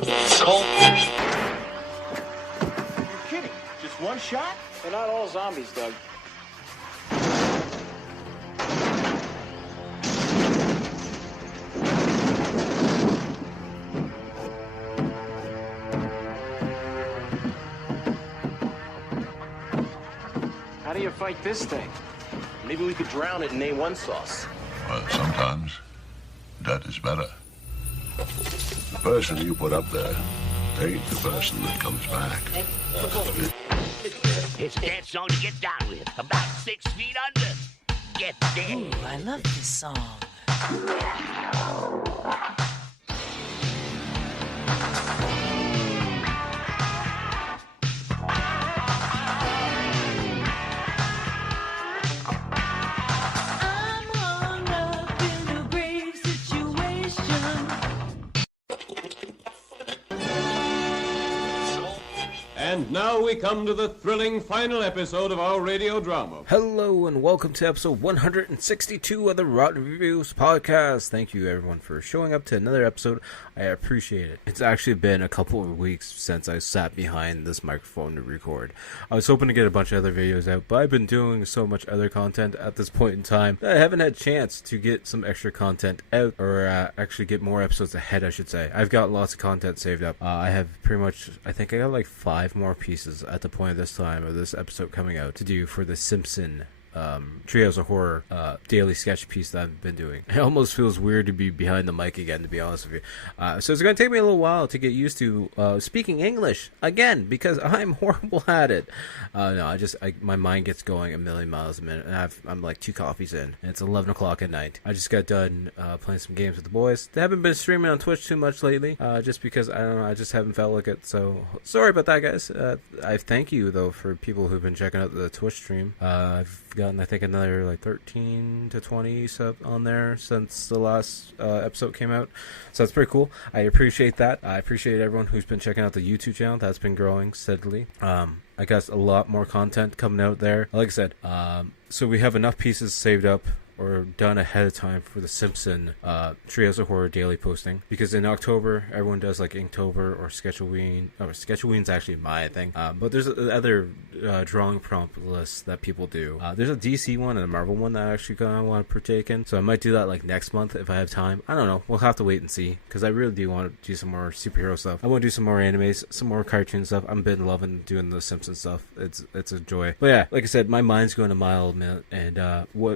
Kidding? Just one shot? They're not all zombies, Doug. How do you fight this thing? Maybe we could drown it in A1 sauce. Well, sometimes that is better. The person you put up there ain't the person that comes back. It's a dance song to get down with. About 6 feet under. Get there. Ooh, I love this song. And now we come to the thrilling final episode of our radio drama. Hello and welcome to episode 162 of the Rotten Reviews podcast. Thank you everyone for showing up to another episode. I appreciate it. It's actually been a couple of weeks since I sat behind this microphone to record. I was hoping to get a bunch of other videos out, but I've been doing so much other content at this point in time that I haven't had a chance to get some extra content out, or actually get more episodes ahead, I should say. I've got lots of content saved up. I have pretty much, I think I got like 5 more pieces at the point of this time of this episode coming out to do for the Simpson Trios of Horror daily sketch piece that I've been doing. It almost feels weird to be behind the mic again, to be honest with you. So it's going to take me a little while to get used to speaking English again, because I'm horrible at it. No, my mind gets going a million miles a minute, and I'm like 2 coffees in, and it's 11 o'clock at night. I just got done playing some games with the boys. They haven't been streaming on Twitch too much lately, just because, I don't know, I just haven't felt like it, so sorry about that, guys. I thank you, though, for people who've been checking out the Twitch stream. I've gotten, I think, another like 13 to 20 sub on there since the last episode came out, so that's pretty cool. I appreciate that. I appreciate everyone who's been checking out the YouTube channel. That's been growing steadily. I got a lot more content coming out there, like I said. So we have enough pieces saved up or done ahead of time for the Simpson Trios of Horror daily posting, because in October everyone does like Inktober or Sketchoween. Sketchoween's actually my thing, but there's other drawing prompt lists that people do. There's a DC one and a Marvel one that I actually kind of want to partake in, so I might do that like next month if I have time. I don't know, we'll have to wait and see, because I really do want to do some more superhero stuff. I want to do some more animes, some more cartoon stuff. I've been loving doing the Simpson stuff. It's a joy. But yeah, like I said, my mind's going a mile a minute, and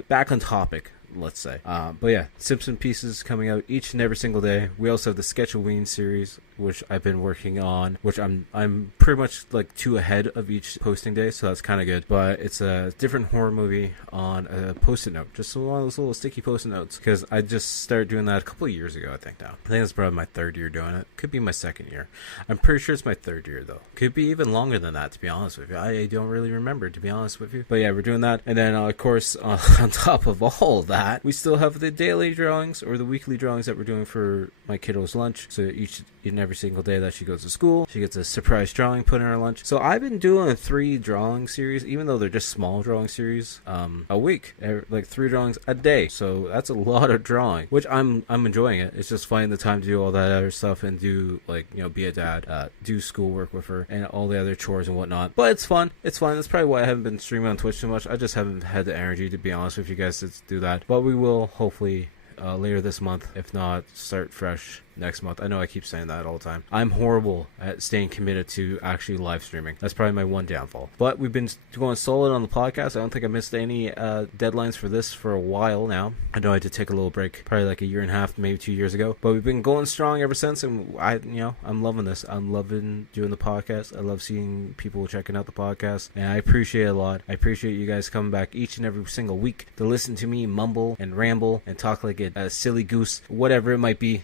back on topic, let's say. But yeah, Simpson pieces coming out each and every single day. We also have the Sketchoween series, which I've been working on, which I'm pretty much like 2 ahead of each posting day, so that's kind of good. But it's a different horror movie on a post-it note, just one of those little sticky post-it notes, because I just started doing that a couple of years ago, I think now. I think it's probably my 3rd year doing it. Could be my 2nd year. I'm pretty sure it's my 3rd year, though. Could be even longer than that, to be honest with you. I don't really remember, to be honest with you. But yeah, we're doing that. And then, of course, on top of all that, we still have the daily drawings, or the weekly drawings that we're doing for my kiddo's lunch. So each and every single day that she goes to school, she gets a surprise drawing put in her lunch. So I've been doing 3 drawing series, even though they're just small drawing series, a week, like 3 drawings a day. So that's a lot of drawing, which I'm enjoying it. It's just finding the time to do all that other stuff and do, like, you know, be a dad, do schoolwork with her and all the other chores and whatnot. But it's fun. It's fun. That's probably why I haven't been streaming on Twitch too much. I just haven't had the energy, to be honest with you guys, to do that. But we will hopefully later this month, if not start fresh next month. I know I keep saying that all the time. I'm horrible at staying committed to actually live streaming. That's probably my one downfall. But we've been going solid on the podcast. I don't think I missed any deadlines for this for a while now. I know I did take a little break, probably like a year and a half, maybe 2 years ago. But we've been going strong ever since, and I'm loving this. I'm loving doing the podcast. I love seeing people checking out the podcast, and I appreciate it a lot. I appreciate you guys coming back each and every single week to listen to me mumble and ramble and talk like a silly goose, whatever it might be.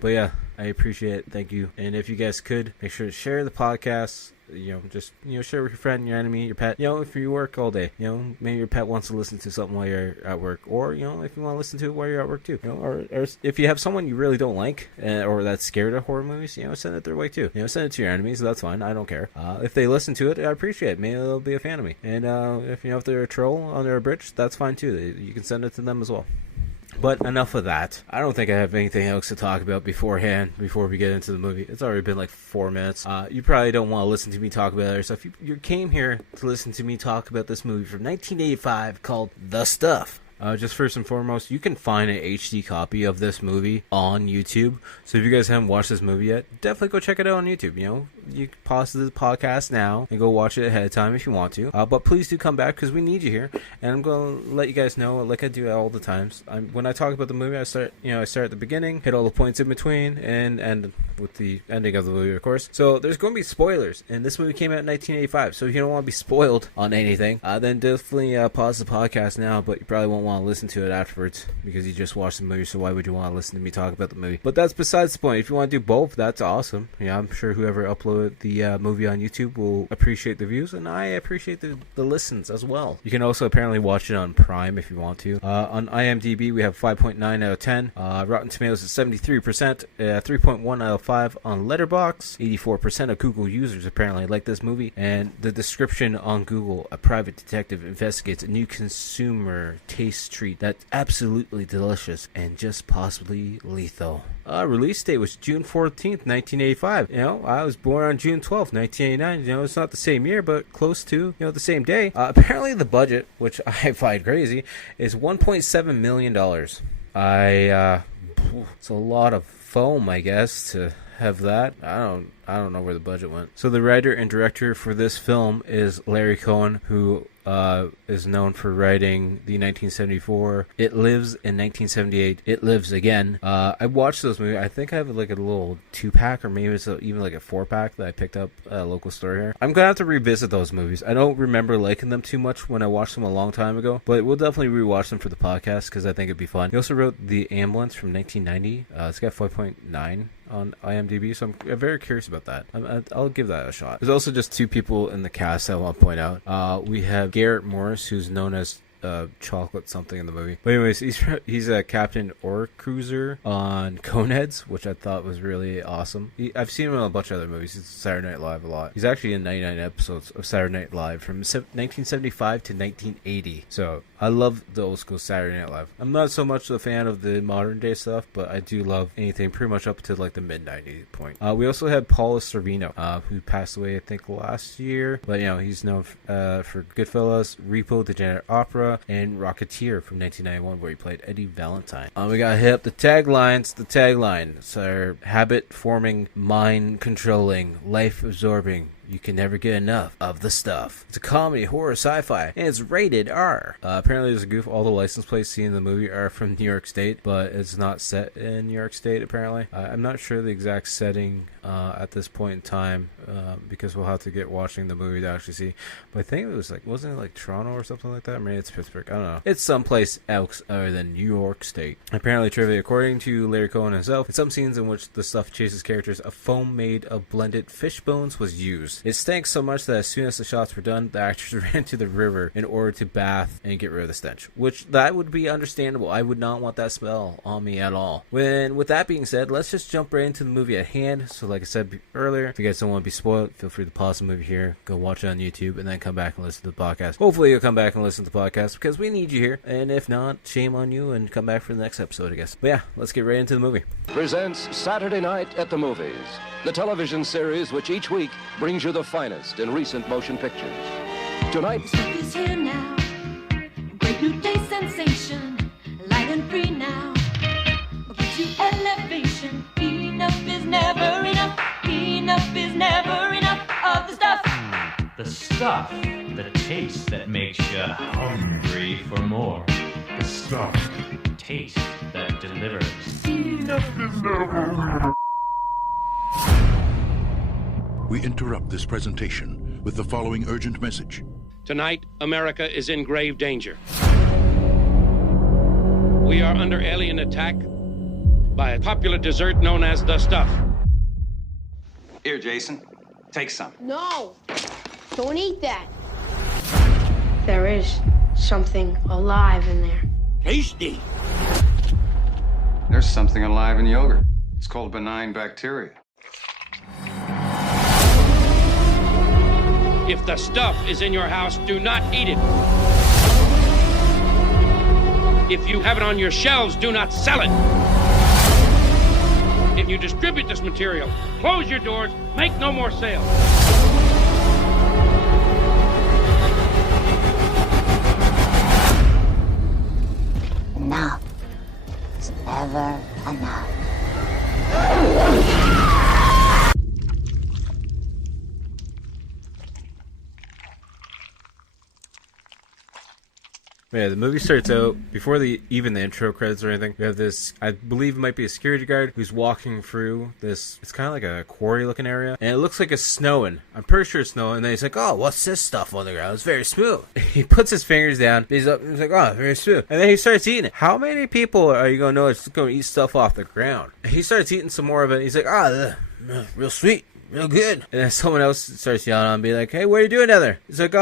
But yeah, I appreciate it. Thank you. And if you guys could, make sure to share the podcast. Just share with your friend, your enemy, your pet. If you work all day, maybe your pet wants to listen to something while you're at work, or if you want to listen to it while you're at work too. Or if you have someone you really don't like, or that's scared of horror movies, send it their way too. Send it to your enemies. That's fine. I don't care. If they listen to it, I appreciate it. Maybe they'll be a fan of me. And if they're a troll under a bridge, that's fine too. You can send it to them as well. But enough of that. I don't think I have anything else to talk about beforehand, before we get into the movie. It's already been like 4 minutes. You probably don't want to listen to me talk about other stuff. You came here to listen to me talk about this movie from 1985 called The Stuff. Just first and foremost, you can find an HD copy of this movie on YouTube. So if you guys haven't watched this movie yet, definitely go check it out on YouTube. You know, you can pause the podcast now and go watch it ahead of time if you want to. But please do come back because we need you here. And I'm going to let you guys know, like I do all the times. When I talk about the movie, I start at the beginning, hit all the points in between, and end with the ending of the movie, of course. So there's going to be spoilers. And this movie came out in 1985. So if you don't want to be spoiled on anything, then definitely pause the podcast now. But you probably won't want to listen to it afterwards because you just watched the movie, so why would you want to listen to me talk about the movie? But that's besides the point. If you want to do both, that's awesome. Yeah, I'm sure whoever uploaded the movie on YouTube will appreciate the views, and I appreciate the listens as well. You can also apparently watch it on Prime if you want to. On IMDb, we have 5.9 out of 10. Rotten Tomatoes is 73%, 3.1 out of 5 on Letterboxd. 84% of Google users apparently like this movie, and the description on Google: a private detective investigates a new consumer taste treat that's absolutely delicious and just possibly lethal. Release date was June 14th, 1985. You know, I was born on June 12th, 1989. You know, it's not the same year, but close to, the same day. Apparently the budget, which I find crazy, is $1.7 million. It's a lot of foam, I guess, to have that. I don't know where the budget went. So the writer and director for this film is Larry Cohen, who is known for writing the 1974 It Lives in 1978 It Lives Again. I watched those movies. I think I have like a little 2-pack, or maybe it's even like a 4-pack that I picked up at a local store here. I'm gonna have to revisit those movies. I don't remember liking them too much when I watched them a long time ago, but we'll definitely rewatch them for the podcast because I think it'd be fun. He also wrote The Ambulance from 1990. It's got 5.9 on IMDb, so I'm very curious about that. I'll give that a shot. There's also just 2 people in the cast I want to point out. We have Garrett Morris, who's known as chocolate something in the movie. But anyways, he's a Captain Cruiser on Coneheads, which I thought was really awesome. I've seen him in a bunch of other movies. He's Saturday Night Live a lot. He's actually in 99 episodes of Saturday Night Live from 1975 to 1980. So I love the old school Saturday Night Live. I'm not so much a fan of the modern day stuff, but I do love anything pretty much up to like the mid-90s point. We also had Paula Sorvino, who passed away I think last year, but he's known for Goodfellas, Repo, The Degenerate Opera, and Rocketeer from 1991, where he played Eddie Valentine. We got to hit up the taglines. The taglines are habit-forming, mind-controlling, life-absorbing. You can never get enough of the stuff. It's a comedy, horror, sci-fi, and it's rated R. Apparently there's a goof. All the license plates seen in the movie are from New York State, but it's not set in New York State, apparently. I'm not sure the exact setting at this point in time, because we'll have to get watching the movie to actually see. But I think it was wasn't it like Toronto or something like that? Maybe it's Pittsburgh. I don't know. It's someplace else other than New York State. Apparently, trivia, according to Larry Cohen himself, in some scenes in which the stuff chases characters, a foam made of blended fish bones was used. It stank so much that as soon as the shots were done, the actors ran to the river in order to bath and get rid of the stench. Which, that would be understandable. I would not want that smell on me at all. With that being said, let's just jump right into the movie at hand. So like I said earlier, if you guys don't want to be spoiled, feel free to pause the movie here, go watch it on YouTube, and then come back and listen to the podcast. Hopefully you'll come back and listen to the podcast, because we need you here. And if not, shame on you, and come back for the next episode, I guess. But yeah, let's get right into the movie. Presents Saturday Night at the Movies, the television series which each week brings you the finest in recent motion pictures. Tonight, Stuff is here now. Great new day sensation. Light and free now. Gives you elevation. Enough is never enough. Enough is never enough of the stuff. The stuff, the taste that makes you hungry for more. The stuff, taste that delivers. Enough is never enough. We interrupt this presentation with the following urgent message. Tonight, America is in grave danger. We are under alien attack by a popular dessert known as the stuff. Here, Jason, take some. No, don't eat that. There is something alive in there. Tasty. There's something alive in yogurt. It's called benign bacteria. If the stuff is in your house, do not eat it. If you have it on your shelves, do not sell it. If you distribute this material, close your doors, make no more sales. Enough is never enough. Yeah, the movie starts out, before even the intro credits or anything, we have this, I believe it might be a security guard, who's walking through this, it's kind of like a quarry-looking area, and it looks like it's snowing. I'm pretty sure it's snowing, and then he's like, oh, what's this stuff on the ground? It's very smooth. He puts his fingers down, he's like, oh, very smooth. And then he starts eating it. How many people are you going to know it's going to eat stuff off the ground? He starts eating some more of it, he's like, real sweet. Real good. And then someone else starts yelling on him, be like, hey, what are you doing down there? He's like,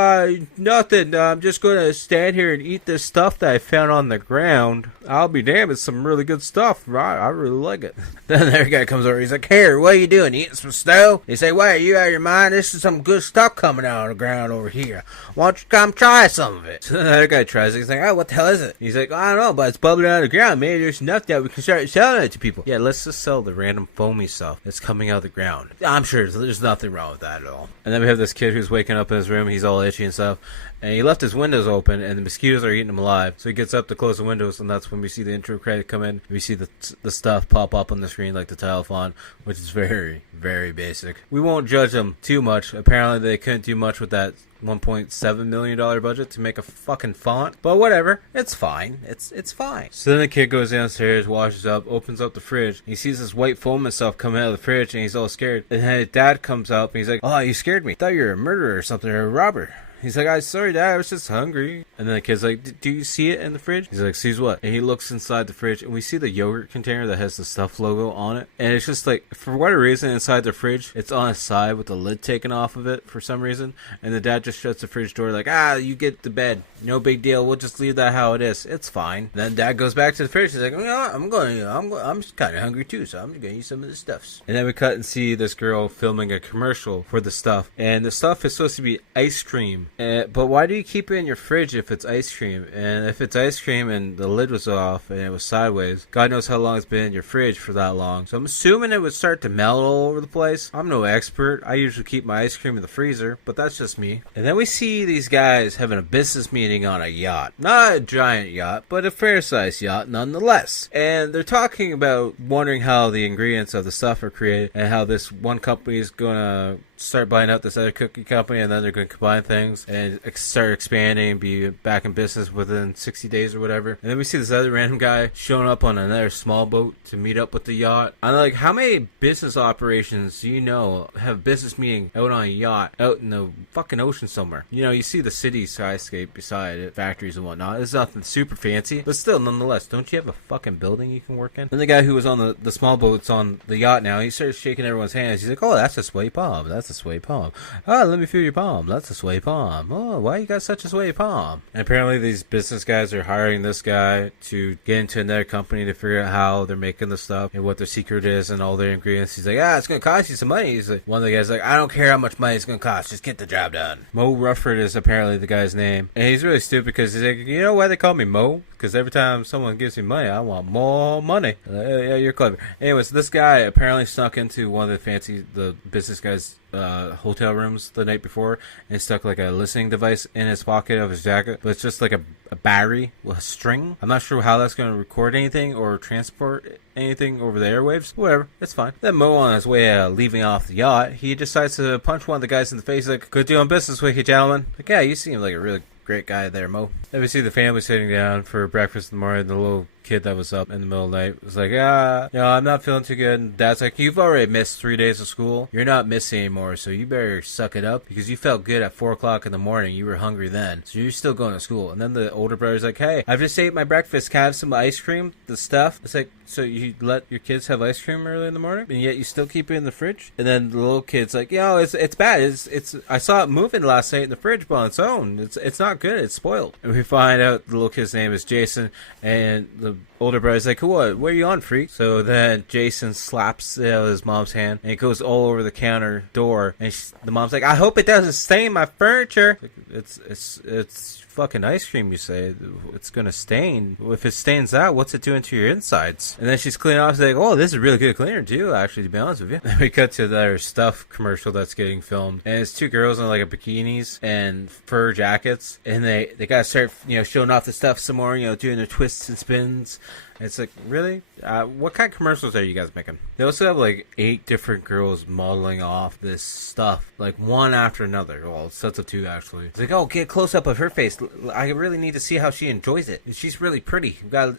nothing. I'm just going to stand here and eat this stuff that I found on the ground. I'll be damned, it's some really good stuff. I really like it. Then the other guy comes over, he's like, here, what are you doing? Eating some snow? He say, wait, are you out of your mind? This is some good stuff coming out of the ground over here. Why don't you come try some of it? So the other guy tries it. He's like, oh, what the hell is it? He's like, I don't know, but it's bubbling out of the ground. Maybe there's enough that we can start selling it to people. Yeah, let's just sell the random foamy stuff that's coming out of the ground. I'm sure there's nothing wrong with that at all. And then we have this kid who's waking up in his room. He's all itchy and stuff. And he left his windows open, and the mosquitoes are eating him alive. So he gets up to close the windows, and that's when we see the intro credit come in. We see the stuff pop up on the screen, like the tile font, which is very, very basic. We won't judge them too much. Apparently, they couldn't do much with that $1.7 million budget to make a fucking font. But whatever. It's fine. It's fine. So then the kid goes downstairs, washes up, opens up the fridge. He sees this white foam and stuff coming out of the fridge, and he's all scared. And then his dad comes up, and he's like, oh, you scared me. I thought you were a murderer or something, or a robber. He's like, I'm sorry, Dad, I was just hungry. And then the kid's like, do you see it in the fridge? He's like, sees what? And he looks inside the fridge, and we see the yogurt container that has the Stuff logo on it. And it's just like, for whatever reason, inside the fridge, it's on its side with the lid taken off of it for some reason. And the dad just shuts the fridge door like, you get to bed. No big deal. We'll just leave that how it is. It's fine. And then Dad goes back to the fridge. He's like, I'm kind of hungry too, so I'm going to eat some of the stuffs. And then we cut and see this girl filming a commercial for the Stuff. And the Stuff is supposed to be ice cream. But why do you keep it in your fridge if it's ice cream? And if it's ice cream and the lid was off and it was sideways, God knows how long it's been in your fridge for that long. So I'm assuming it would start to melt all over the place. I'm no expert. I usually keep my ice cream in the freezer, but that's just me. And then we see these guys having a business meeting on a yacht. Not a giant yacht, but a fair-sized yacht nonetheless. And they're talking about wondering how the ingredients of the stuff are created and how this one company is going to start buying out this other cookie company, and then they're going to combine things and start expanding and be back in business within 60 days or whatever. And then we see this other random guy showing up on another small boat to meet up with the yacht. I'm like, how many business operations do you know have a business meeting out on a yacht out in the fucking ocean somewhere? You know, you see the city skyscape beside it, factories and whatnot. It's nothing super fancy, but still, nonetheless, don't you have a fucking building you can work in? And the guy who was on the small boat's on the yacht now. He starts shaking everyone's hands. He's like, oh, that's a sway palm. That's a sway palm. Oh, let me feel your palm. That's a sway palm. Oh, why you got such a sway palm? And apparently these business guys are hiring this guy to get into another company to figure out how they're making the stuff and what their secret is and all their ingredients. He's like, it's going to cost you some money. He's like, one of the guys like, I don't care how much money it's going to cost. Just get the job done. Mo Rufford is apparently the guy's name. And he's really stupid because he's like, you know why they call me Mo? Because every time someone gives me money, I want more money. Like, yeah, you're clever. Anyways, this guy apparently snuck into one of the business guys' hotel rooms the night before and stuck like a listening device in his pocket of his jacket, but it's just like a battery with a string. I'm not sure how that's going to record anything or transport anything over the airwaves. Whatever, it's fine. Then Mo, on his way leaving off the yacht, he decides to punch one of the guys in the face. Like, good doing business with you, gentlemen. Like, yeah, you seem like a really great guy there, Mo. Then we see the family sitting down for breakfast in the morning. The little kid that was up in the middle of the night was like, I'm not feeling too good. And Dad's like, you've already missed 3 days of school. You're not missing anymore, so you better suck it up because you felt good at 4 o'clock in the morning. You were hungry then, so you're still going to school. And then the older brother's like, hey, I've just ate my breakfast. Can I have some ice cream? The stuff. It's like, so you let your kids have ice cream early in the morning, and yet you still keep it in the fridge? And then the little kid's like, it's bad. It's I saw it moving last night in the fridge on its own. It's not good. It's spoiled. And we find out the little kid's name is Jason, and the older brother's like, what are you on, freak? So then Jason slaps his mom's hand, and it goes all over the counter door, and the mom's like, I hope it doesn't stain my furniture. It's fucking ice cream, you say. It's gonna stain. If it stains that, what's it doing to your insides? And then she's cleaning off. She's like, oh, this is a really good cleaner too, actually, to be honest with you. Then we cut to their stuff commercial that's getting filmed, and it's two girls in like a bikinis and fur jackets, and they gotta start showing off the stuff some more, doing their twists and spins. It's like, really? What kind of commercials are you guys making? They also have like 8 different girls modeling off this stuff, like one after another. Well, sets of 2 actually. It's like, oh, get a close up of her face. I really need to see how she enjoys it. She's really pretty.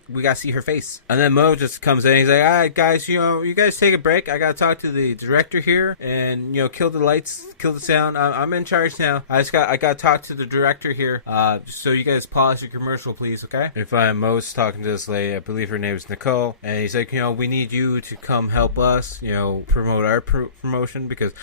We gotta see her face. And then Mo just comes in. He's like, all right, guys, you guys take a break. I gotta talk to the director here, and kill the lights, kill the sound. I'm in charge now. I gotta talk to the director here. So you guys pause your commercial, please, okay? And finally, Mo's talking to this lady. I believe her name is Nicole, and he's like, we need you to come help us, promote our promotion, because,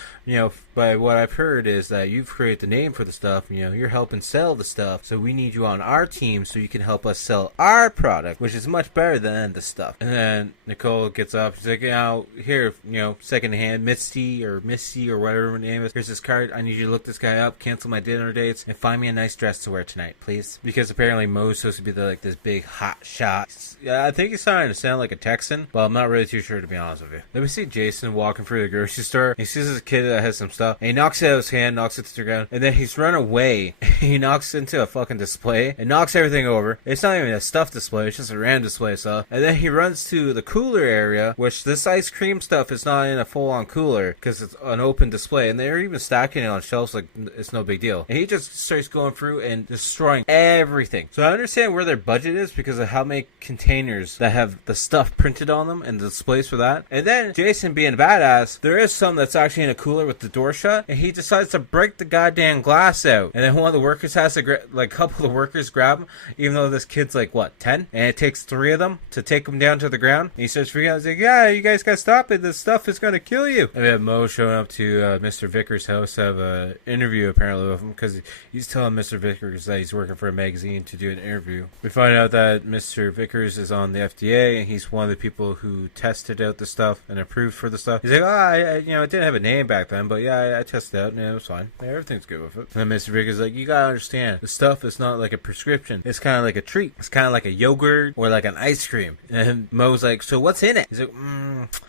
by what I've heard is that you've created the name for the stuff, you're helping sell the stuff, so we need you on our team so you can help us sell our product, which is much better than the stuff. And then Nicole gets up, she's like, here, second hand, Misty or whatever her name is, here's this card, I need you to look this guy up, cancel my dinner dates, and find me a nice dress to wear tonight, please. Because apparently Mo's supposed to be this big hot shot. Yeah, I think he's starting to sound like a Texan, but I'm not really too sure, to be honest with you. Then we see Jason walking through the grocery store. He sees this kid that has some stuff, and he knocks it out of his hand, knocks it to the ground, and then he's run away. He knocks into a fucking display and knocks everything over. It's not even a stuff display, it's just a random display stuff. And then he runs to the cooler area, which this ice cream stuff is not in a full-on cooler because it's an open display, and they're even stacking it on shelves like it's no big deal. And he just starts going through and destroying everything. So I understand where their budget is because of how many containers that have the stuff printed on them and the displays for that. And then Jason, being badass, there is some that's actually in a cooler with the door shut, and he decides to break the goddamn glass out. And then one of the workers has to a couple of workers grab him, even though this kid's like 10, and it takes 3 of them to take him down to the ground. And he starts freaking out. He's like, yeah, you guys gotta stop it, this stuff is gonna kill you. And we have Mo showing up to Mr. Vickers' house to have an interview apparently with him, because he's telling Mr. Vickers that he's working for a magazine to do an interview. We find out that Mr. Vickers is on the FDA, and he's one of the people who tested out the stuff and approved for the stuff. He's like, I didn't have a name back then, but yeah, I tested it out, and it was fine. Yeah, everything's good with it. And then Mr. Vickers is like, you gotta understand, the stuff is not like a prescription. It's kind of like a treat. It's kind of like a yogurt or like an ice cream. And Mo's like, so what's in it? He's like,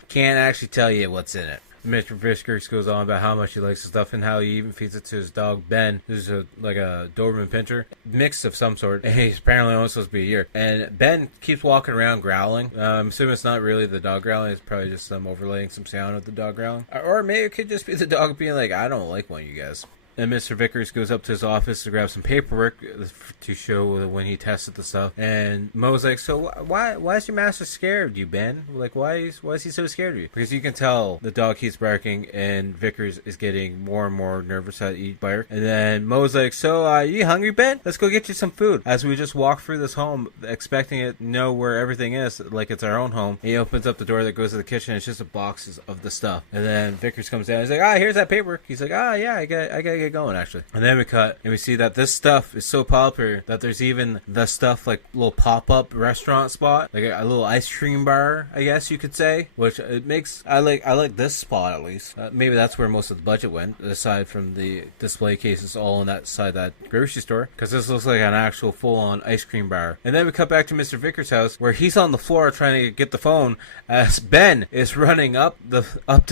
can't actually tell you what's in it. Mr. Vickers goes on about how much he likes the stuff and how he even feeds it to his dog Ben, who's like a Doberman Pinscher mix of some sort, and he's apparently only supposed to be a year. And Ben keeps walking around growling. I'm assuming it's not really the dog growling, it's probably just them overlaying some sound of the dog growling, or maybe it could just be the dog being like, I don't like one of you guys. And Mr. Vickers goes up to his office to grab some paperwork to show when he tested the stuff. And Mo's like, so why is your master scared of you, Ben? Like, why is he so scared of you? Because you can tell the dog keeps barking, and Vickers is getting more and more nervous at each bark. And then Mo's like, so you hungry, Ben? Let's go get you some food. As we just walk through this home, expecting it to know where everything is, like it's our own home. He opens up the door that goes to the kitchen. It's just a boxes of the stuff. And then Vickers comes down. He's like, here's that paperwork. He's like, yeah, I gotta get going actually. And then we cut and we see that this stuff is so popular that there's even the stuff like little pop-up restaurant spot, like a little ice cream bar, I guess you could say, which it makes I like this spot at least. Maybe that's where most of the budget went, aside from the display cases all on that side of that grocery store, because this looks like an actual full-on ice cream bar. And then we cut back to Mr. Vickers' house where he's on the floor trying to get the phone as Ben is running up the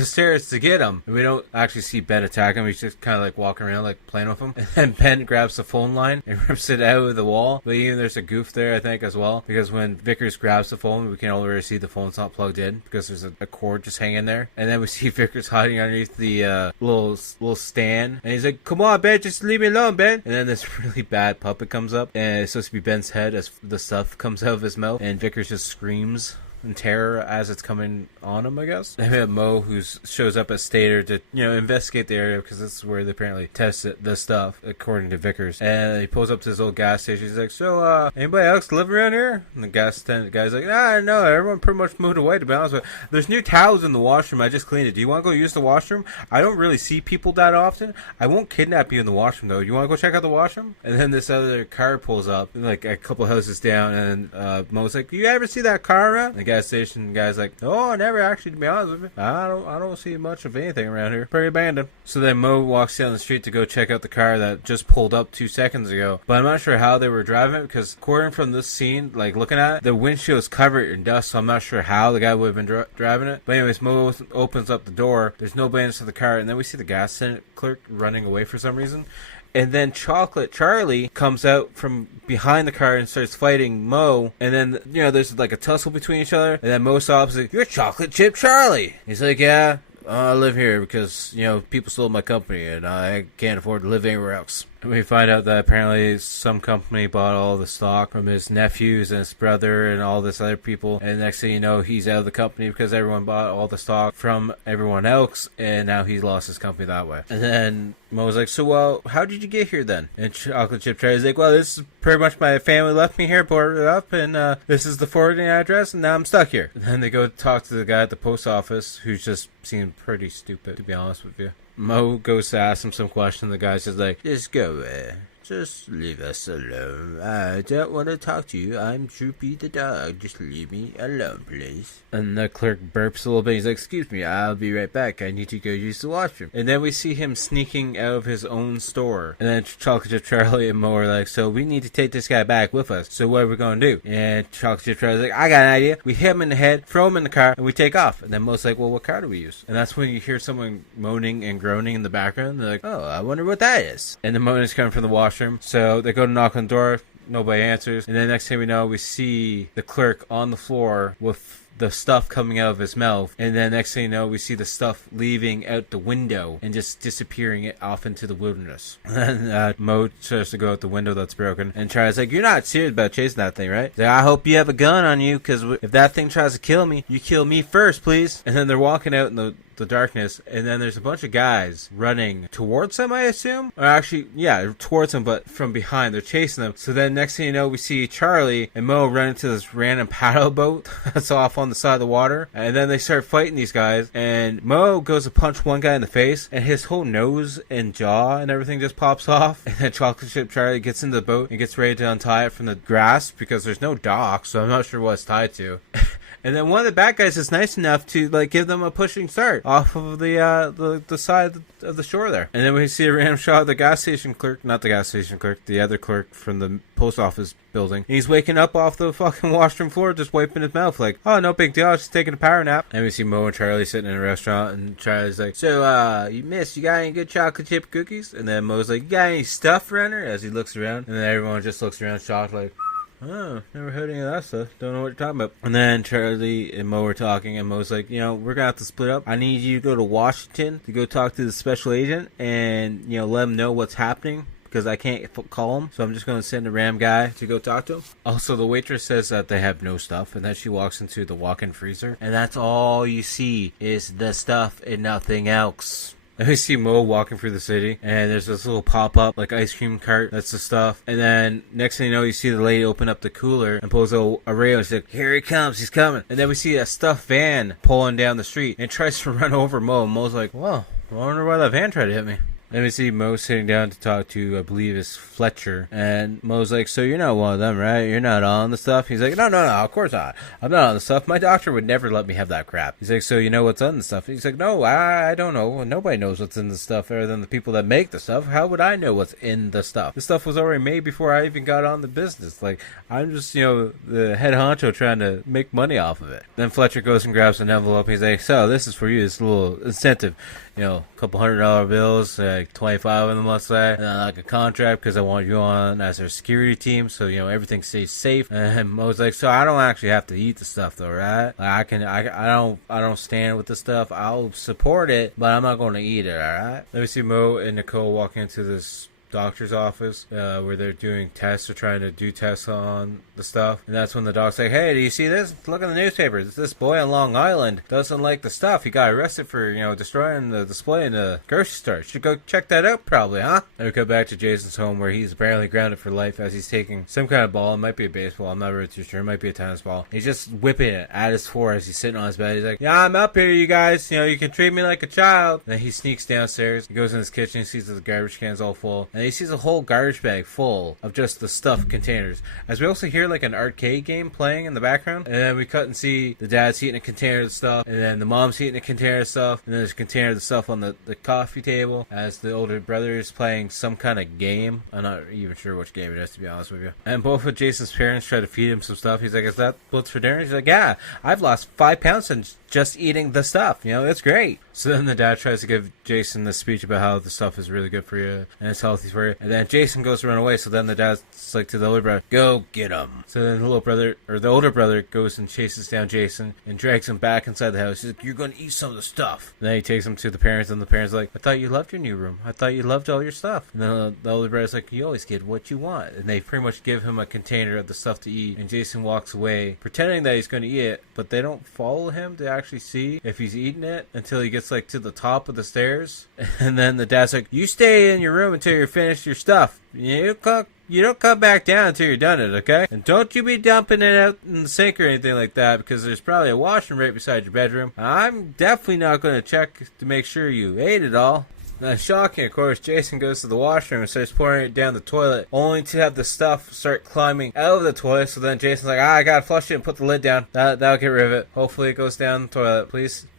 stairs to get him. And we don't actually see Ben attack him. He's just kind of like walking around like playing with him, and then Ben grabs the phone line and rips it out of the wall. But even there's a goof there, I think, as well, because when Vickers grabs the phone, we can already see the phone's not plugged in because there's a cord just hanging there. And then we see Vickers hiding underneath the little stand, and he's like, come on, Ben, just leave me alone, Ben. And then this really bad puppet comes up, and it's supposed to be Ben's head as the stuff comes out of his mouth, and Vickers just screams. in terror as it's coming on him, I guess. And we have Mo, who shows up at Stater to, investigate the area, because this is where they apparently test the stuff, according to Vickers. And he pulls up to this old gas station. He's like, so, anybody else live around here? And the gas attendant guy's like, no, everyone pretty much moved away, to be honest with you. There's new towels in the washroom. I just cleaned it. Do you want to go use the washroom? I don't really see people that often. I won't kidnap you in the washroom, though. You want to go check out the washroom? And then this other car pulls up, like a couple houses down, and Mo's like, you ever see that car around? And the gas station guy's like, oh, never actually, to be honest with you. I don't see much of anything around here. Pretty abandoned. So then Mo walks down the street to go check out the car that just pulled up 2 seconds ago. But I'm not sure how they were driving it, because according from this scene, like looking at it, the windshield is covered in dust, so I'm not sure how the guy would have been driving it. But anyways, Mo opens up the door. There's nobody inside the car, and then we see the gas clerk running away for some reason. And then Chocolate Charlie comes out from behind the car and starts fighting Mo. And then, there's like a tussle between each other. And then Mo stops like, you're Chocolate Chip Charlie. He's like, yeah, I live here because, people stole my company and I can't afford to live anywhere else. And we find out that apparently some company bought all the stock from his nephews and his brother and all this other people. And next thing you know, he's out of the company because everyone bought all the stock from everyone else. And now he's lost his company that way. And then Mo's like, so, well, how did you get here then? And Chocolate Chip Charlie's like, well, this is pretty much my family left me here, boarded up, and this is the forwarding address, and now I'm stuck here. And then they go talk to the guy at the post office, who's just seemed pretty stupid, to be honest with you. Mo goes to ask him some question. The guy's just like, just go away. Just leave us alone. I don't want to talk to you. I'm Droopy the dog. Just leave me alone, please. And the clerk burps a little bit. He's like, excuse me, I'll be right back. I need to go use the washroom. And then we see him sneaking out of his own store. And then Chocolate Chip Charlie and Mo are like, so we need to take this guy back with us. So what are we going to do? And Chocolate Chip Charlie's like, I got an idea. We hit him in the head, throw him in the car, and we take off. And then Mo's like, well, what car do we use? And that's when you hear someone moaning and groaning in the background. They're like, oh, I wonder what that is. And the moaning's coming from the washroom. So they go to knock on the door. Nobody answers. And then next thing we know, we see the clerk on the floor with the stuff coming out of his mouth. And then next thing you know, we see the stuff leaving out the window and just disappearing off into the wilderness. And Mo tries to go out the window that's broken. And Charlie's like, you're not serious about chasing that thing, right? He's like, I hope you have a gun on you, because if that thing tries to kill me, you kill me first, please. And then they're walking out in the darkness, and then there's a bunch of guys running towards them, I assume, or actually, yeah, towards them, but from behind. They're chasing them. So then next thing you know, we see Charlie and Mo run into this random paddle boat that's off on the side of the water, and then they start fighting these guys, and Mo goes to punch one guy in the face, and his whole nose and jaw and everything just pops off. And then Chocolate Chip Charlie gets into the boat and gets ready to untie it from the grass, because there's no dock, so I'm not sure what it's tied to. And then one of the bad guys is nice enough to give them a pushing start off of the side of the shore there. And then we see a random shot of the gas station clerk, not the gas station clerk, the other clerk from the post office building. And he's waking up off the fucking washroom floor, just wiping his mouth like, oh, no big deal, I was just taking a power nap. And we see Mo and Charlie sitting in a restaurant, and Charlie's like, so, you got any good chocolate chip cookies? And then Mo's like, you got any stuff around her? As he looks around. And then everyone just looks around shocked like, oh, never heard any of that stuff. Don't know what you're talking about. And then Charlie and Mo are talking, and Mo's like, we're going to have to split up. I need you to go to Washington to go talk to the special agent and, let him know what's happening, because I can't call him. So I'm just going to send a ram guy to go talk to him. Also, the waitress says that they have no stuff, and then she walks into the walk-in freezer, and that's all you see is the stuff and nothing else. And we see Mo walking through the city, and there's this little pop-up, ice cream cart. That's the stuff. And then, next thing you know, you see the lady open up the cooler and pulls a rail, and she's like, here he comes, he's coming. And then we see a stuffed van pulling down the street, and tries to run over Mo. And Mo's like, well, I wonder why that van tried to hit me. Then we see Mo sitting down to talk to, I believe, is Fletcher. And Mo's like, so you're not one of them, right? You're not on the stuff? He's like, no, of course not. I'm not on the stuff. My doctor would never let me have that crap. He's like, so you know what's on the stuff? He's like, no, I don't know. Nobody knows what's in the stuff other than the people that make the stuff. How would I know what's in the stuff? The stuff was already made before I even got on the business. I'm just, the head honcho trying to make money off of it. Then Fletcher goes and grabs an envelope. He's like, so this is for you. This little incentive. A couple $100 bills, 25 of them, let's say, and then a contract because I want you on as our security team, so everything stays safe. And Mo's like, so I don't actually have to eat the stuff though, right? I don't stand with the stuff. I'll support it, but I'm not going to eat it. All right. Let me see Mo and Nicole walk into this doctor's office where they're doing tests or trying to do tests on the stuff. And that's when the doc's like, hey, do you see this? Look in the newspaper. This boy on Long Island doesn't like the stuff. He got arrested for, destroying the display in the grocery store. Should go check that out probably, huh? And we go back to Jason's home where he's apparently grounded for life as he's taking some kind of ball. It might be a baseball. I'm not really too sure. It might be a tennis ball. He's just whipping it at his floor as he's sitting on his bed. He's like, yeah, I'm up here, you guys. You can treat me like a child. And then he sneaks downstairs. He goes in his kitchen. He sees the garbage cans all full. And he sees a whole garbage bag full of just the stuff containers. As we also hear like an arcade game playing in the background. And then we cut and see the dad's eating a container of stuff. And then the mom's eating a container of stuff. And then there's a container of the stuff on the coffee table as the older brother is playing some kind of game. I'm not even sure which game it is, to be honest with you. And both of Jason's parents try to feed him some stuff. He's like, is that what's for dinner? He's like, yeah, I've lost 5 pounds since just eating the stuff. It's great. So then the dad tries to give Jason this speech about how the stuff is really good for you and it's healthy for you. And then Jason goes to run away. So then the dad's like to the older brother, go get him. So then the older brother goes and chases down Jason and drags him back inside the house. He's like, you're going to eat some of the stuff. And then he takes him to the parents, and the parents are like, I thought you loved your new room. I thought you loved all your stuff. And then the older brother's like, you always get what you want. And they pretty much give him a container of the stuff to eat. And Jason walks away pretending that he's going to eat it, but they don't follow him to actually see if he's eating it until he gets like to the top of the stairs. And then the dad's like, you stay in your room until you're finished your stuff. You don't come back down until you're done it, okay? And don't you be dumping it out in the sink or anything like that, because there's probably a washroom right beside your bedroom. I'm definitely not going to check to make sure you ate it all. Now, shocking, of course, Jason goes to the washroom and starts pouring it down the toilet, only to have the stuff start climbing out of the toilet. So then Jason's like, I gotta flush it and put the lid down. That'll get rid of it. Hopefully it goes down the toilet.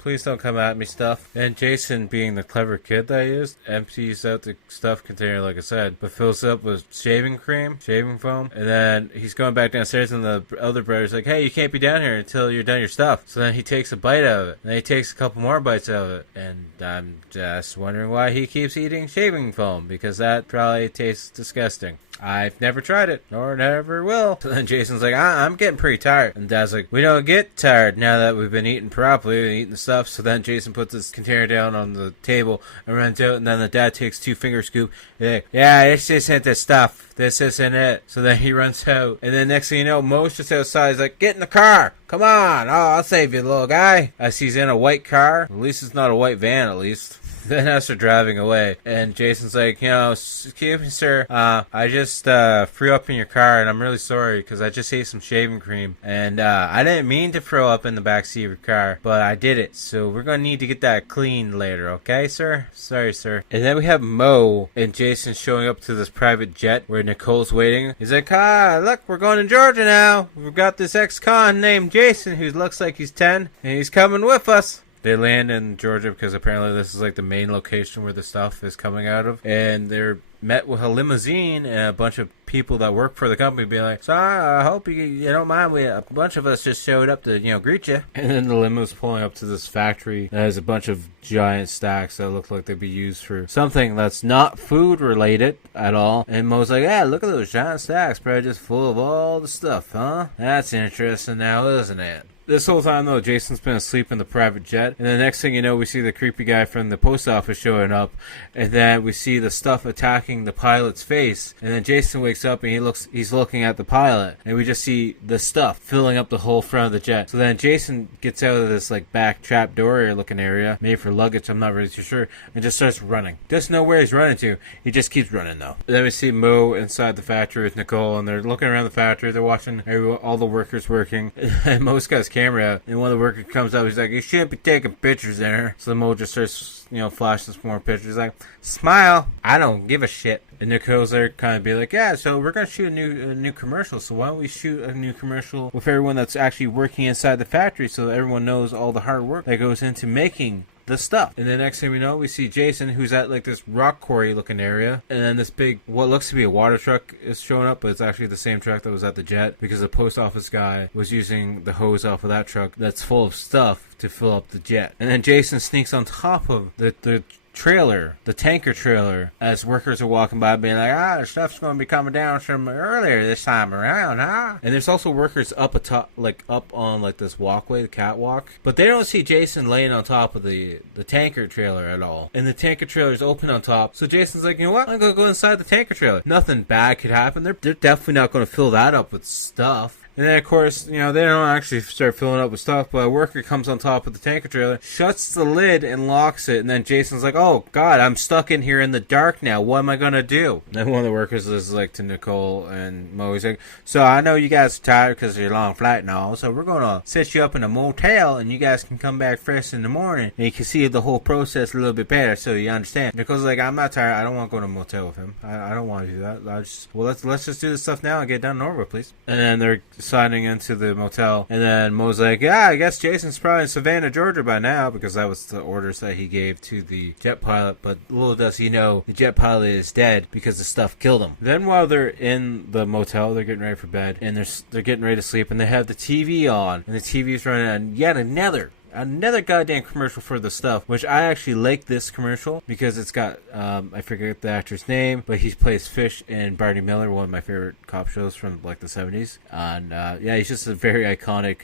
Please don't come at me, stuff. And Jason, being the clever kid that he is, empties out the stuff container, like I said, but fills it up with shaving cream, shaving foam. And then he's going back downstairs, and the other brother's like, hey, you can't be down here until you're done your stuff. So then he takes a bite out of it. Then he takes a couple more bites out of it. And I'm just wondering why he keeps eating shaving foam, because that probably tastes disgusting. I've never tried it, nor never will. So then Jason's like, I'm getting pretty tired. And Dad's like, we don't get tired now that we've been eating properly and eating the stuff. So then Jason puts his container down on the table and runs out. And then the dad takes 2 finger scoop. Like, yeah, this isn't the stuff. This isn't it. So then he runs out. And then next thing you know, Mo's just outside. He's like, get in the car. Come on. Oh, I'll save you, little guy. As he's in a white car. At least it's not a white van, at least. Then as they're driving away, and Jason's like, excuse me, sir, I just threw up in your car, and I'm really sorry, because I just ate some shaving cream, and I didn't mean to throw up in the backseat of your car, but I did it, so we're going to need to get that cleaned later, okay, sir? Sorry, sir. And then we have Mo and Jason showing up to this private jet where Nicole's waiting. He's like, look, we're going to Georgia now. We've got this ex-con named Jason who looks like he's 10, and he's coming with us. They land in Georgia because apparently this is like the main location where the stuff is coming out of. And they're met with a limousine and a bunch of people that work for the company being like, so I hope you don't mind. A bunch of us just showed up to, greet you. And then the limo's pulling up to this factory that has a bunch of giant stacks that look like they'd be used for something that's not food related at all. And Mo's like, yeah, look at those giant stacks, probably just full of all the stuff, huh? That's interesting now, isn't it? This whole time, though, Jason's been asleep in the private jet. And the next thing you know, we see the creepy guy from the post office showing up. And then we see the stuff attacking the pilot's face. And then Jason wakes up and he's looking at the pilot. And we just see the stuff filling up the whole front of the jet. So then Jason gets out of this back trap door looking area, made for luggage, I'm not really too sure, and just starts running. Doesn't know where he's running to. He just keeps running, though. And then we see Mo inside the factory with Nicole. And they're looking around the factory. They're watching all the workers working. And Mo's got his camera out, and one of the workers comes up. He's like, you shouldn't be taking pictures in her. So the Mo just starts, flashing some more pictures. He's like, smile. I don't give a shit. And Nicole's there, kind of be like, yeah, so we're gonna shoot a new commercial. So why don't we shoot a new commercial with everyone that's actually working inside the factory, so that everyone knows all the hard work that goes into making the stuff. And the next thing we know, we see Jason, who's at this rock quarry looking area, and then this big, what looks to be a water truck is showing up, but it's actually the same truck that was at the jet, because the post office guy was using the hose off of that truck that's full of stuff to fill up the jet. And then Jason sneaks on top of the trailer, the tanker trailer, as workers are walking by being like, the stuff's going to be coming down from earlier this time around, huh? And there's also workers up atop, like up on like this walkway, the catwalk, but they don't see Jason laying on top of the tanker trailer at all. And the tanker trailer is open on top, so Jason's like, you know what, I'm going to go inside the tanker trailer. Nothing bad could happen. They're definitely not going to fill that up with stuff. And then, of course, they don't actually start filling up with stuff, but a worker comes on top of the tanker trailer, shuts the lid, and locks it, and then Jason's like, oh, God, I'm stuck in here in the dark now. What am I going to do? And then one of the workers is like to Nicole and Mo, he's like, so I know you guys are tired because of your long flight and all, so we're going to set you up in a motel, and you guys can come back fresh in the morning, and you can see the whole process a little bit better, so you understand. Nicole's like, I'm not tired. I don't want to go to a motel with him. I don't want to do that. Let's just do this stuff now and get done and over with, please. And then they're signing into the motel, and then Mo's like, yeah, I guess Jason's probably in Savannah, Georgia by now, because that was the orders that he gave to the jet pilot, but little does he know the jet pilot is dead because the stuff killed him. Then while they're in the motel, they're getting ready for bed, and they're getting ready to sleep, and they have the TV on, and the TV's running on yet another goddamn commercial for the stuff, which I actually like this commercial because it's got, I forget the actor's name, but he plays Fish in Barney Miller, one of my favorite cop shows from like the 70s. And yeah, he's just a very iconic,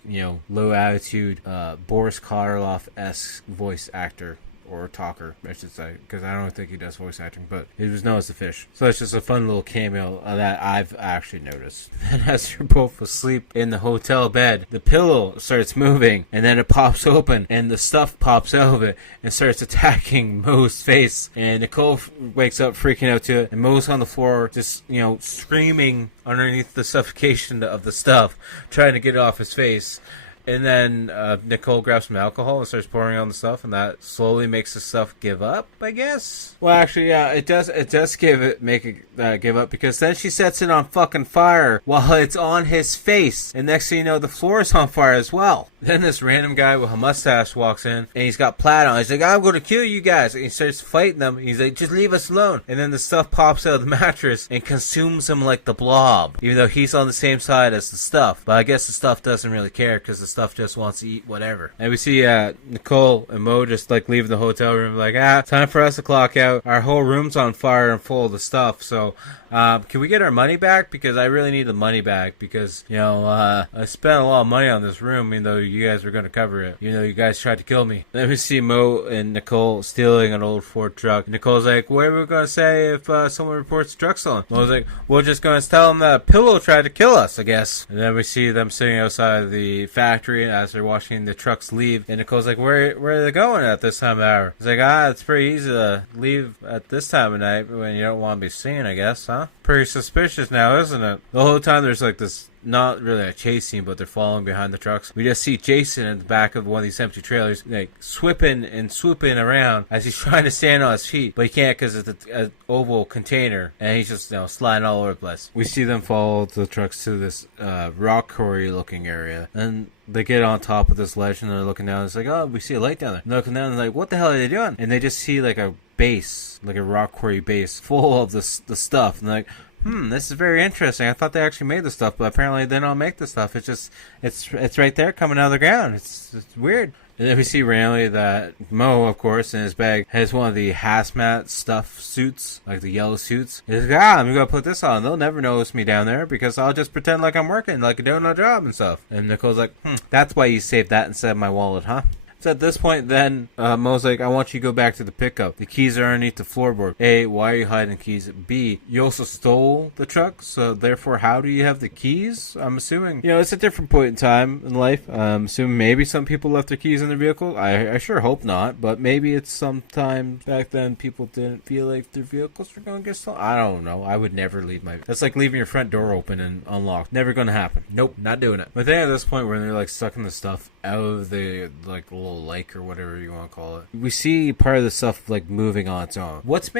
low attitude, Boris Karloff-esque voice actor. Or talker, I should say, because I don't think he does voice acting, but he was known as the Fish. So it's just a fun little cameo that I've actually noticed. And as they're both asleep in the hotel bed, the pillow starts moving, and then it pops open, and the stuff pops out of it, and starts attacking Mo's face. And Nicole wakes up freaking out to it, and Mo's on the floor, just, screaming underneath the suffocation of the stuff, trying to get it off his face. And then Nicole grabs some alcohol and starts pouring on the stuff, and that slowly makes the stuff give up, I guess. Well, actually, yeah, it does give up, because then she sets it on fucking fire while it's on his face, and next thing you know, the floor is on fire as well. Then this random guy with a mustache walks in, and he's got plaid on. He's like, I'm going to kill you guys. And he starts fighting them. He's like, just leave us alone. And then the stuff pops out of the mattress and consumes him like the Blob, even though he's on the same side as the stuff. But I guess the stuff doesn't really care, because the stuff just wants to eat whatever. And we see Nicole and Mo just like leaving the hotel room, like, time for us to clock out. Our whole room's on fire and full of the stuff, so can we get our money back? Because I really need the money back, because I spent a lot of money on this room, even though you guys were going to cover it. You guys tried to kill me. Then we see Mo and Nicole stealing an old Ford truck. Nicole's like, what are we going to say if someone reports the truck stolen? Mo's like, we're just going to tell them that a pillow tried to kill us, I guess. And then we see them sitting outside of the factory as they're watching the trucks leave. And Nicole's like, where are they going at this time of hour? He's like, it's pretty easy to leave at this time of night when you don't want to be seen, I guess, huh? Pretty suspicious now, isn't it? The whole time there's like this, not really a chase scene, but they're following behind the trucks. We just see Jason in the back of one of these empty trailers, like swooping around as he's trying to stand on his feet, but he can't because it's an oval container, and he's just sliding all over the place. We see them follow the trucks to this rock quarry looking area, and they get on top of this ledge, and they're looking down. It's like, oh, we see a light down there. And they're looking down, and they're like, what the hell are they doing? And they just see like a base, like a rock quarry base full of the stuff, and they're like, this is very interesting. I thought they actually made the stuff, but apparently they don't make the stuff. It's just, it's right there coming out of the ground. It's weird. And then we see randomly that Mo, of course, in his bag has one of the hazmat stuff suits, like the yellow suits. He's like, I'm going to put this on. They'll never notice me down there because I'll just pretend like I'm working, like doing my job and stuff. And Nicole's like, that's why you saved that instead of my wallet, huh? So at this point, then, Mo's like, I want you to go back to the pickup. The keys are underneath the floorboard. A, why are you hiding the keys? B, you also stole the truck, so therefore, how do you have the keys? I'm assuming, it's a different point in time in life. I'm assuming maybe some people left their keys in their vehicle. I sure hope not, but maybe it's sometime back then people didn't feel like their vehicles were going to get stolen. I don't know. I would never leave that's like leaving your front door open and unlocked. Never going to happen. Nope, not doing it. But then at this point where they're like sucking the stuff out of the like little lake or whatever you want to call it, we see part of the stuff like moving on its own. What's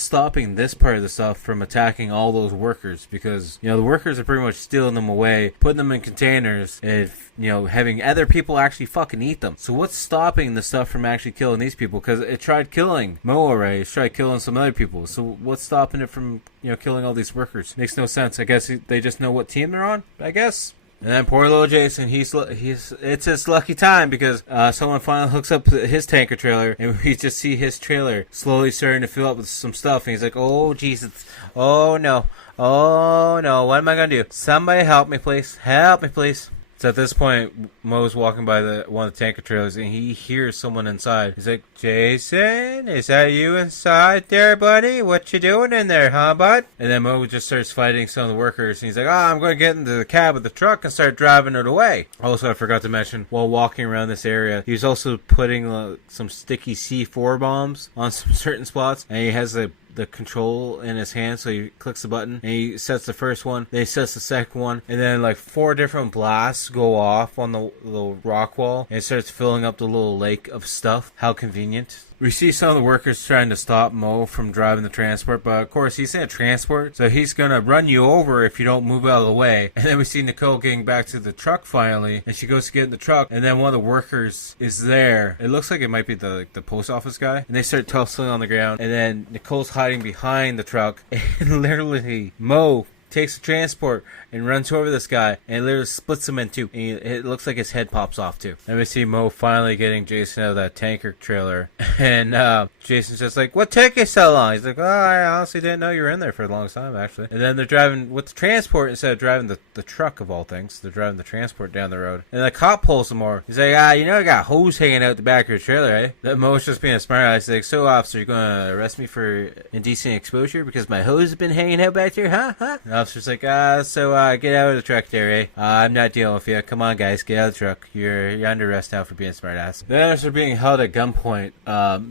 stopping this part of the stuff from attacking all those workers? Because the workers are pretty much stealing them away, putting them in containers, and having other people actually fucking eat them. So what's stopping the stuff from actually killing these people? Because it tried killing Mo already, it tried killing some other people. So what's stopping it from killing all these workers? Makes no sense. I guess they just know what team they're on, I guess. And then poor little Jason, it's his lucky time because someone finally hooks up his tanker trailer, and we just see his trailer slowly starting to fill up with some stuff. And he's like, "Oh Jesus, oh no, what am I gonna do? Somebody help me, please, help me, please." So at this point, Mo's walking by one of the tanker trailers, and he hears someone inside. He's like, "Jason, is that you inside there, buddy? What you doing in there, huh, bud?" And then Mo just starts fighting some of the workers, and he's like, I'm going to get into the cab of the truck and start driving it away. Also, I forgot to mention, while walking around this area, he's also putting some sticky C4 bombs on some certain spots, and he has the control in his hand, so he clicks the button and he sets the first one, then he sets the second one, and then like 4 different blasts go off on the little rock wall, and it starts filling up the little lake of stuff. How convenient. We see some of the workers trying to stop Mo from driving the transport, but of course he's in a transport, so he's gonna run you over if you don't move out of the way. And then we see Nicole getting back to the truck finally, and she goes to get in the truck, and then one of the workers is there. It looks like it might be the post office guy, and they start tussling on the ground, and then Nicole's hiding behind the truck, and literally Mo takes the transport and runs over this guy and literally splits him in two. And it looks like his head pops off too. Then we see Mo finally getting Jason out of that tanker trailer, and Jason's just like, "What took you so long?" He's like, "Oh, I honestly didn't know you were in there for a long time, actually." And then they're driving with the transport instead of driving the truck of all things. They're driving the transport down the road, and the cop pulls some more. He's like, "You know, I got hose hanging out the back of your trailer, eh?" That Mo's just being a smart ass. He's like, "So, officer, you're gonna arrest me for indecent exposure because my hose has been hanging out back there, huh?" And the officer's like, get out of the truck there, eh? I'm not dealing with you. Come on, guys, get out of the truck. You're under arrest now for being a smartass." Then as they're being held at gunpoint,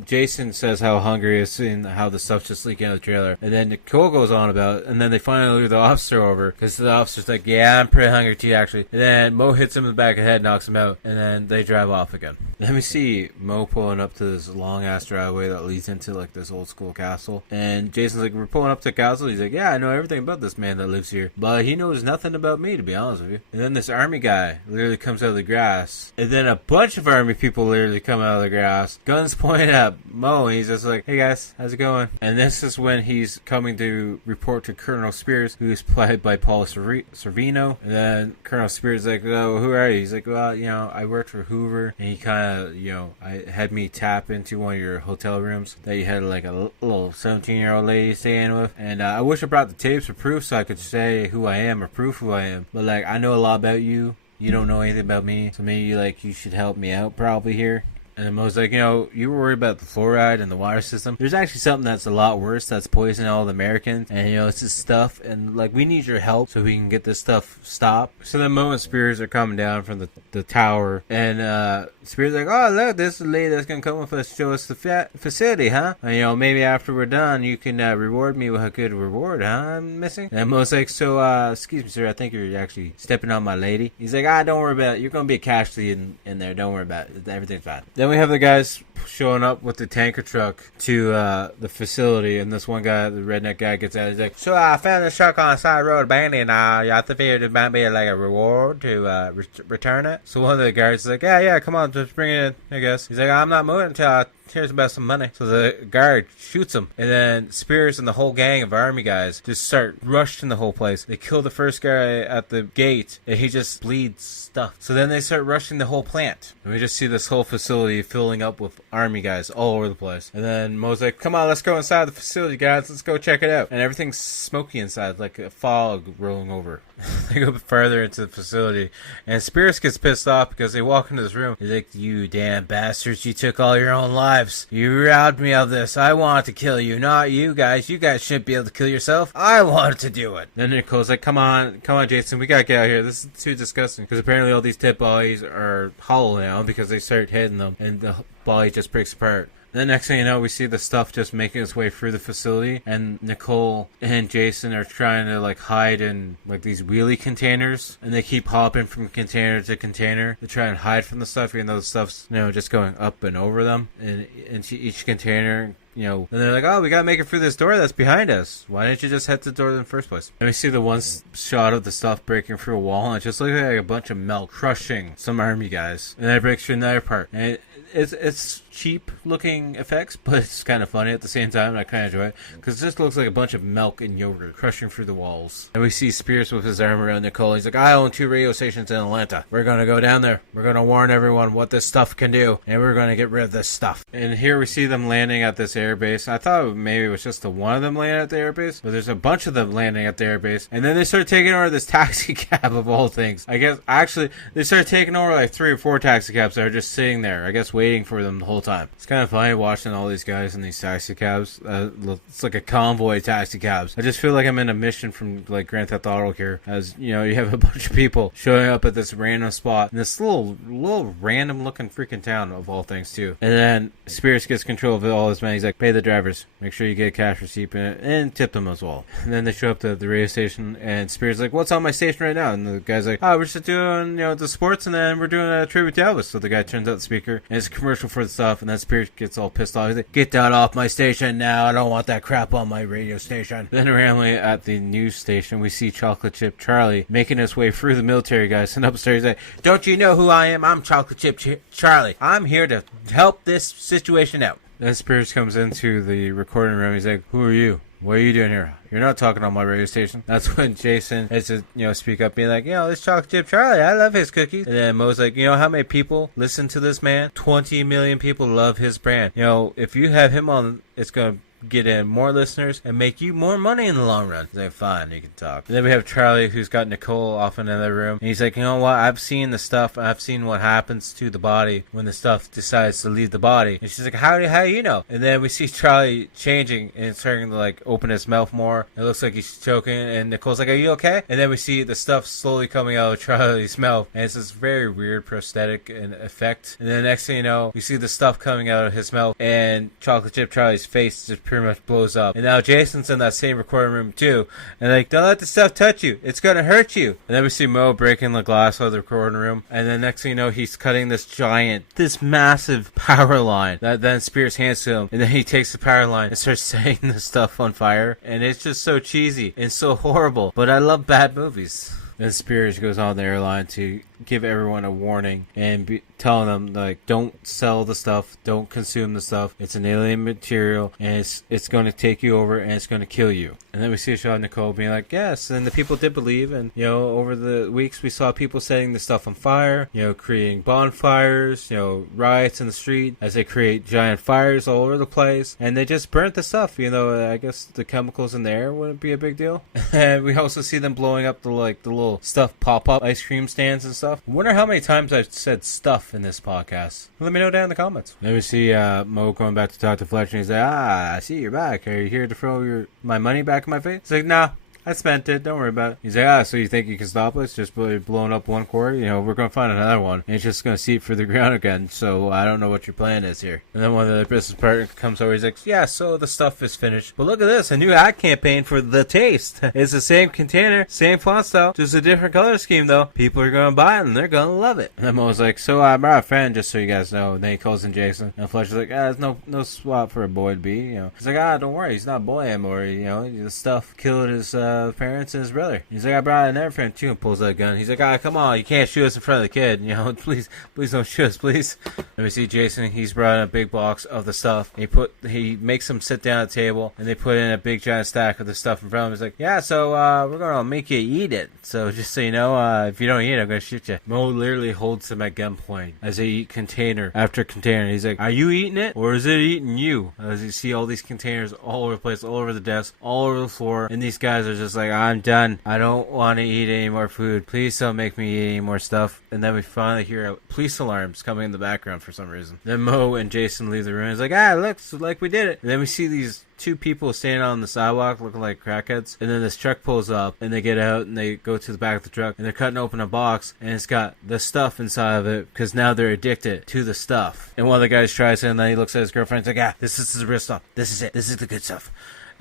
Jason says how hungry he is and how the stuff's just leaking out of the trailer. And then Nicole goes on about it, and then they finally lure the officer over, because the officer's like, "Yeah, I'm pretty hungry too, actually." And then Mo hits him in the back of the head, knocks him out, and then they drive off again. Then we see Mo pulling up to this long-ass driveway that leads into, like, this old-school castle. And Jason's like, "We're pulling up to the castle." He's like, "Yeah, I know everything about this man that lives here, but he knows nothing about me, to be honest with you." And then this army guy literally comes out of the grass. And then a bunch of army people literally come out of the grass. Guns pointed at Mo, and he's just like, "Hey guys, how's it going?" And this is when he's coming to report to Colonel Spears, who's played by Paul Sorvino. And then Colonel Spears is like, "Oh, who are you?" He's like, "Well, I worked for Hoover, and he kind of, I had me tap into one of your hotel rooms that you had like a little 17-year-old lady staying with. And I wish I brought the tapes for proof so I could say who I am or prove who I am. But like, I know a lot about you. You don't know anything about me. So maybe you should help me out probably here." And then Mo's like, "You were worried about the fluoride and the water system. There's actually something that's a lot worse that's poisoning all the Americans. And, it's this stuff. And, we need your help so we can get this stuff stopped." So then Mo and Spears are coming down from the tower. And Spears is like, "Oh, look, this is the lady that's going to come with us to show us the facility, huh? And, maybe after we're done, you can reward me with a good reward, huh, I'm missing?" And Mo's like, "So, excuse me, sir, I think you're actually stepping on my lady." He's like, "Don't worry about it. You're going to be a casualty in there. Don't worry about it. Everything's fine." Then we have the guys showing up with the tanker truck to the facility, and this one guy, the redneck guy, gets out. He's like, "So I found this truck on the side road abandoned. I think it might be like a reward to return it." So one of the guards is like, yeah, come on, just bring it in, I guess. He's like, "I'm not moving until I here's about some money." So the guard shoots him, and then Spears and the whole gang of army guys just start rushing the whole place. They kill the first guy at the gate, and he just bleeds stuff. So then they start rushing the whole plant, and we just see this whole facility filling up with army guys all over the place. And then Mo's like, "Come on, let's go inside the facility, guys. Let's go check it out." And everything's smoky inside, like a fog rolling over. They go further into the facility, and Spears gets pissed off because they walk into this room. He's like, "You damn bastards, you took all your own lives. You robbed me of this. I wanted to kill you, not you guys. You guys shouldn't be able to kill yourself. I wanted to do it." Then Nicole's like, come on, Jason, we gotta get out of here. This is too disgusting." Because apparently all these tip bodies are hollow now because they start hitting them, and the body just breaks apart. Then next thing you know, we see the stuff just making its way through the facility, and Nicole and Jason are trying to hide in these wheelie containers, and they keep hopping from container to container to try and hide from the stuff, even though the stuff's just going up and over them, and into each container. And they're like, "Oh, we gotta make it through this door that's behind us. Why didn't you just head to the door in the first place?" And we see the one shot of the stuff breaking through a wall, and it just looks like a bunch of milk crushing some army guys. And then it breaks through another part. And it's cheap looking effects, but it's kind of funny at the same time, and I kind of enjoy it because it just looks like a bunch of milk and yogurt crushing through the walls. And we see Spears with his arm around Nicole. He's like, I own 2 radio stations in Atlanta. We're gonna go down there. We're gonna warn everyone what this stuff can do, and we're gonna get rid of this stuff. And here we see them landing at this airbase. I thought maybe it was just the one of them landing at the airbase, but there's a bunch of them landing at the airbase. And then they start taking over this taxi cab of all things. I guess actually they start taking over like 3 or 4 taxi cabs that are just sitting there, I guess waiting for them the whole time. It's kind of funny watching all these guys in these taxi cabs. It's like a convoy taxi cabs. I just feel like I'm in a mission from like Grand Theft Auto here, as you know, you have a bunch of people showing up at this random spot in this little random looking freaking town of all things too. And then Spears gets control of all this money. He's like, pay the drivers, make sure you get a cash receipt and tip them as well. And then they show up to the radio station, and Spears is like, what's on my station right now? And the guy's like, we're just doing the sports, and then we're doing a tribute to Elvis. So the guy turns out the speaker, and it's a commercial for the stuff, and then Spears gets all pissed off. He's like, get that off my station now. I don't want that crap on my radio station. Then randomly at the news station, we see Chocolate Chip Charlie making his way through the military guys, and upstairs he's like, don't you know who I am? I'm Chocolate Chip Charlie. I'm here to help this situation out. Then Spears comes into the recording room. He's like, who are you? What are you doing here? You're not talking on my radio station. That's when Jason has to, speak up, being like, this Chocolate Chip Charlie, I love his cookies. And then Mo's like, how many people listen to this man? 20 million people love his brand. If you have him on, it's going to get in more listeners and make you more money in the long run. He's like, fine, you can talk. And then we have Charlie, who's got Nicole off in another room, and he's like, you know what, I've seen the stuff, I've seen what happens to the body when the stuff decides to leave the body. And she's like, how do you know? And then we see Charlie changing and starting to like open his mouth more. It looks like he's choking, and Nicole's like, are you okay? And then we see the stuff slowly coming out of Charlie's mouth, and it's this very weird prosthetic and effect. And then next thing you know, we see the stuff coming out of his mouth, and Chocolate Chip Charlie's face just pretty much blows up. And now Jason's in that same recording room too, and like, don't let the stuff touch you, it's gonna hurt you. And then we see Mo breaking the glass out of the recording room, and then next thing you know, he's cutting this massive power line that then Spears hands to him, and then he takes the power line and starts setting the stuff on fire. And it's just so cheesy and so horrible, but I love bad movies. Then Spears goes on the airline to give everyone a warning and telling them, like, don't sell the stuff, don't consume the stuff. It's an alien material, and it's going to take you over, and it's going to kill you. And then we see a shot of Nicole being like, yes, and the people did believe. And, over the weeks, we saw people setting the stuff on fire, creating bonfires, riots in the street as they create giant fires all over the place. And they just burnt the stuff, I guess the chemicals in the air wouldn't be a big deal. And we also see them blowing up the little stuff pop-up ice cream stands and stuff. I wonder how many times I've said stuff in this podcast. Let me know down in the comments. Then we see Mo going back to talk to Fletcher, and he's like, I see you're back. Are you here to throw my money back in my face? He's like, nah, I spent it. Don't worry about it. He's like, so you think you can stop us just by blowing up one quarter? We're going to find another one. And it's just going to seep through the ground again. So I don't know what your plan is here. And then one of the business partners comes over. He's like, yeah, so the stuff is finished. But look at this. A new ad campaign for The Taste. It's the same container, same font style, just a different color scheme, though. People are going to buy it, and they're going to love it. And then Mo was like, so I brought a friend, just so you guys know. And then he calls in Jason. And Fletcher's like, there's no swap for a boy to be. He's like, don't worry. He's not a boy anymore. The stuff killed his parents and his brother. He's like, I brought another friend too, and pulls out a gun. He's like, come on, you can't shoot us in front of the kid. Please don't shoot us, please. And we see Jason. He's brought in a big box of the stuff. He makes him sit down at the table, and they put in a big giant stack of the stuff in front of him. He's like, yeah, so we're gonna make you eat it. So just so you know, if you don't eat it, I'm gonna shoot you. Mo literally holds him at gunpoint as they eat container after container. He's like, are you eating it, or is it eating you? As you see all these containers all over the place, all over the desk, all over the floor, and these guys are just like, I'm done. I don't want to eat any more food. Please don't make me eat any more stuff. And then we finally hear police alarms coming in the background for some reason. Then Mo and Jason leave the room. He's like, looks like we did it. And then we see these 2 people standing on the sidewalk looking like crackheads. And then this truck pulls up, and they get out, and they go to the back of the truck, and they're cutting open a box, and it's got the stuff inside of it, because now they're addicted to the stuff. And one of the guys tries it, and then he looks at his girlfriend. He's like, this is the real stuff. This is it. This is the good stuff.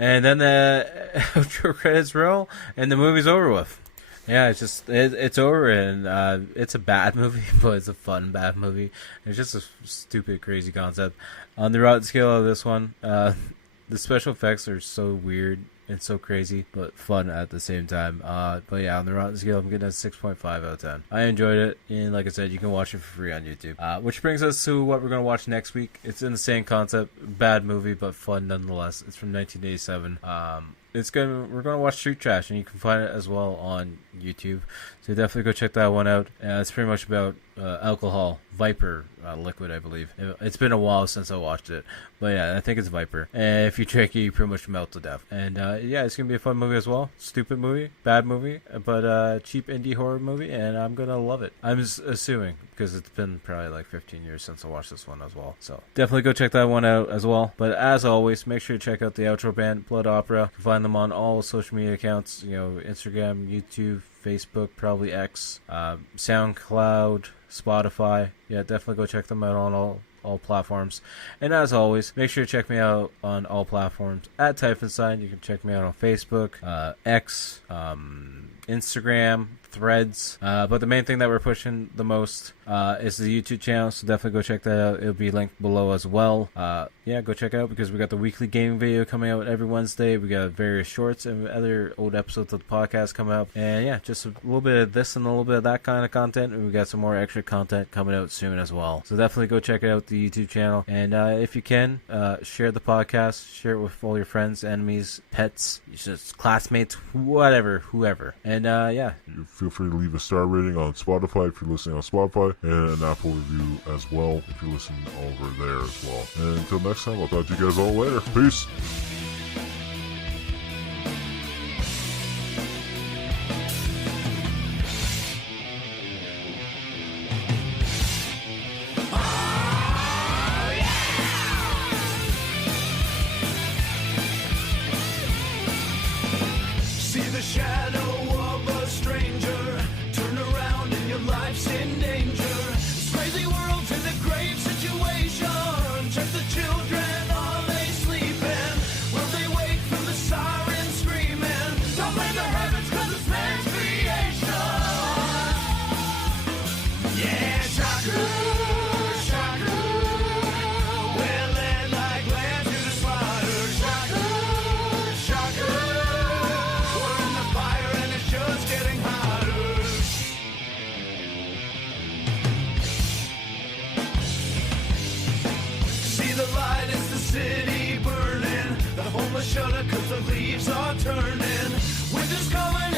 And then the outro credits roll, and the movie's over with. Yeah, it's over, and it's a bad movie, but it's a fun bad movie. It's just a stupid, crazy concept. On the rotten scale of this one, the special effects are so weird and so crazy, but fun at the same time. But yeah, on the Rotten scale, I'm getting a 6.5 out of 10. I enjoyed it, and like I said, you can watch it for free on YouTube. Which brings us to what we're going to watch next week. It's in the same concept, bad movie, but fun nonetheless. It's from 1987. We're gonna watch Street Trash, and you can find it as well on YouTube. So definitely go check that one out. It's pretty much about alcohol, Viper liquid, I believe. It's been a while since I watched it, but yeah, I think it's Viper. And if you drink it, you pretty much melt to death. And yeah, it's gonna be a fun movie as well. Stupid movie, bad movie, but cheap indie horror movie, and I'm gonna love it. I'm assuming, because it's been probably like 15 years since I watched this one as well. So definitely go check that one out as well. But as always, make sure to check out the outro band, Blood Opera. You can find them on all social media accounts, Instagram, YouTube, Facebook, probably X, SoundCloud, Spotify. Yeah, definitely go check them out on all platforms. And as always, make sure to check me out on all platforms at Typhonstein. You can check me out on Facebook, X, Instagram, Threads, but the main thing that we're pushing the most is the YouTube channel, so definitely go check that out. It'll be linked below as well. Yeah, go check it out, because we got the weekly gaming video coming out every Wednesday. We got various shorts and other old episodes of the podcast coming out, and yeah, just a little bit of this and a little bit of that kind of content, and we got some more extra content coming out soon as well. So definitely go check out the YouTube channel, and if you can, share the podcast, share it with all your friends, enemies, pets, just classmates, whoever. And yeah, feel free to leave a star rating on Spotify if you're listening on Spotify, and an Apple review as well if you're listening over there as well. And until next time, I'll talk to you guys all later. Peace. See the shadow of a stranger, turn around and your life's in danger. This crazy world's in a grave situation. Check the children, are they sleeping? Will they wake from the siren screaming? Don't blame the heavens, 'cause it's man's creation. Yeah, shocker, shocker. We're led like lambs to the slaughter. Shocker, shocker. We're in the fire and it's just getting hotter. See the light, it's the city burning. The homeless shudder 'cause the leaves are turning. Winter's coming